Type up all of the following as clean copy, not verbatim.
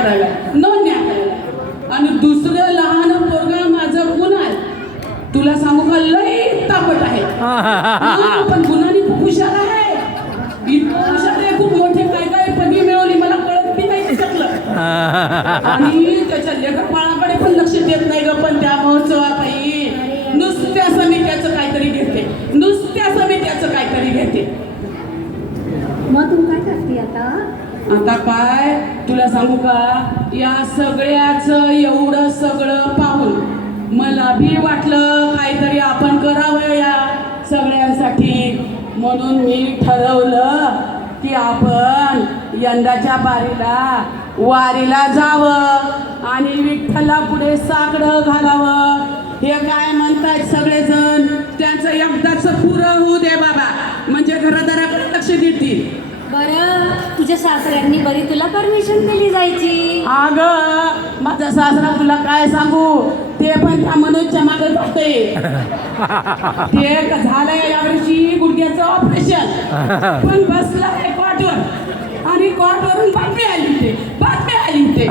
करायला, नोंदण्या करायला. आणि दुसरं लहान पोरगा माझं गुन्हा आहे. तुला सांगू का, लई तापट आहे. पण गुन्हानी खूप हुशार आहे. इतकं हुशार आहे, खूप मोठे काय काय पदवी मिळवली, मला कळत बी नाही शकलं. आणि त्याच्या लेखपाळाकडे पण लक्ष देत नाही ग. पण त्या महोत्सवातही नुसत्या समित्याचं काहीतरी घेते, नुसत्या समित्याचं काहीतरी घेते. मग तू काय करते आता? आता काय तुला सांगू का, या सगळ्याचं एवढं सगळं पाहून मला भी वाटलं काहीतरी आपण करावं या सगळ्यांसाठी. म्हणून मी ठरवलं की आपण यंदाच्या वारीला जावं आणि विठ्ठला पुढे साकडं घालावं. हे काय म्हणतात सगळेजण, त्यांचं एकदाचं पुरं होऊ दे बाबा, म्हणजे घरदाराकडे लक्ष देतील. बरं, तुझ्या सासऱ्यांनी बरी तुला परमिशन दिली जायची. अगं माझा सासरा तुला काय सांगू, ते पण त्या मनोजच्या मागे जातंय. ते झालंय यावर्षी गुडघ्याचं ऑपरेशन, पण बसलाय कॉटवर आणि कॉटवरून बातमी आली ते.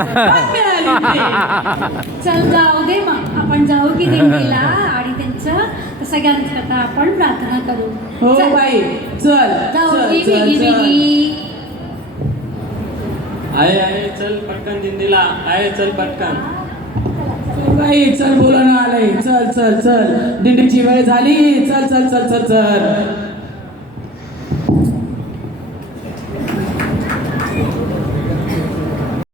चल जाऊ दे, मग आपण जाऊ की दिंडीला आणि त्यांचं सगळ्यांकरता आपण प्रार्थना करू. हो बाई, चल जाऊ चल दे, चल बिगी चल. बिगी. आहे चल पटकन दिंडीला, आहे चल पटकन. बाई चल, बोलणं आलंय. चल चल चल, दिंडीची वेळ झाली. चल चल चल चल चल.